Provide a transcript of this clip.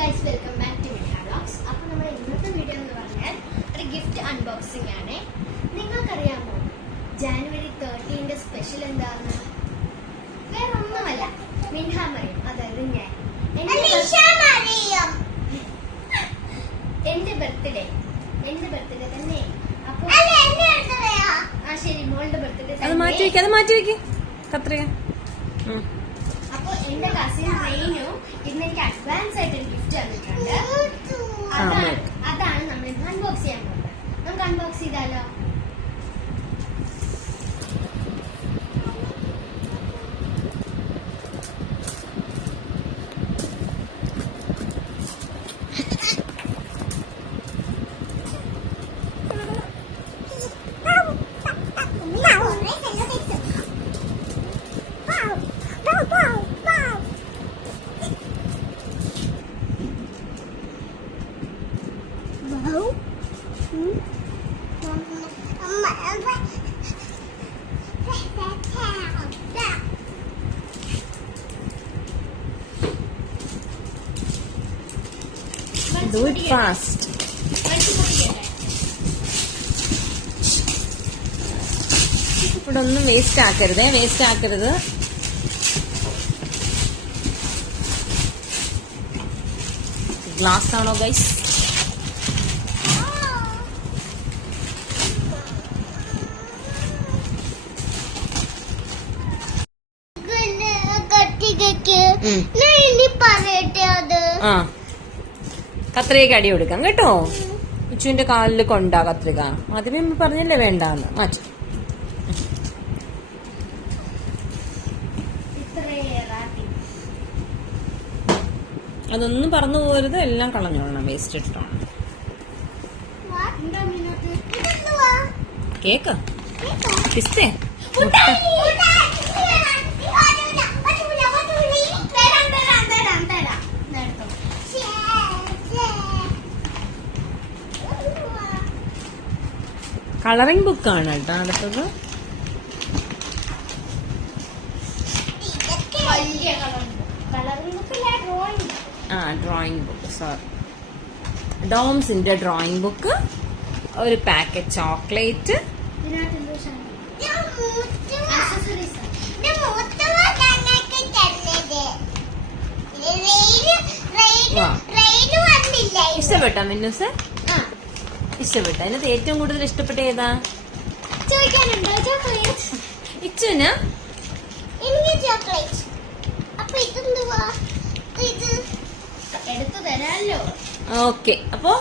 Guys, welcome back to Minha vlogs. അപ്പോൾ നമ്മുടെ ഇന്നത്തെ വീഡിയോ എന്ന് പറഞ്ഞാൽ ഒരു ഗിഫ്റ്റ് അൺബോക്സിംഗ് ആണ്. നിങ്ങൾക്കറിയാമോ ജാനുവരി 13 സ്പെഷ്യൽ എന്താണെന്ന്? വേറെ ഒന്നുമല്ല, മിൻഹ മറിയം, അതായത് ഞാൻ എന്റെ ബർത്ത്ഡേ തന്നെ. അപ്പൊ ആ ശരി, മോളുടെ ബർത്ത്ഡേ അപ്പൊ എന്റെ കസിൻ റെയിനു ഇന്ന് എനിക്ക് അഡ്വാൻസ് ആയിട്ട് ഒരു ഗിഫ്റ്റ് തന്നിട്ടുണ്ട്. അതാണ് നമ്മൾ ഇന്ന് അൺബോക്സ് ചെയ്യാൻ പോകുന്നത്. നമുക്ക് അൺബോക്സ് ചെയ്താലോ? Do it fast. ഇവിടെ ഒന്നും വേസ്റ്റ് ആക്കരുത്. ഗ്ലാസ് ആണോ ഗൈസ്? കത്രിക അടി കൊടുക്കാം കേട്ടോ. ഉച്ചുവിന്റെ കാലിൽ കൊണ്ടാ കത്രിക. ആദ്യമേ പറഞ്ഞല്ലേ വേണ്ടാന്ന്. മാറ്റി അതൊന്നും പറന്നു പോകരുത്. എല്ലാം കളഞ്ഞോളണം. വേസ്റ്റ് ഇട്ടോണം. കേക്ക് പിസ്തേ കളറിംഗ് ബുക്കാണ് കേട്ടോ അടുത്തത്. Drawing book. സോറി, ഡോംസിന്റെ ഡ്രോയിങ് ബുക്ക്. ഒരു പാക്കറ്റ് ചോക്ലേറ്റ്. ഇഷ്ടപ്പെട്ടോ മിന്നൂസ്? ഇഷ്ടപ്പെട്ട. അതിനകത്ത് ഏറ്റവും കൂടുതൽ ഇഷ്ടപ്പെട്ട ഏതാ? ഇച്ചുന് എടുത്തു തരാല്ലോ. ഓക്കെ. അപ്പൊ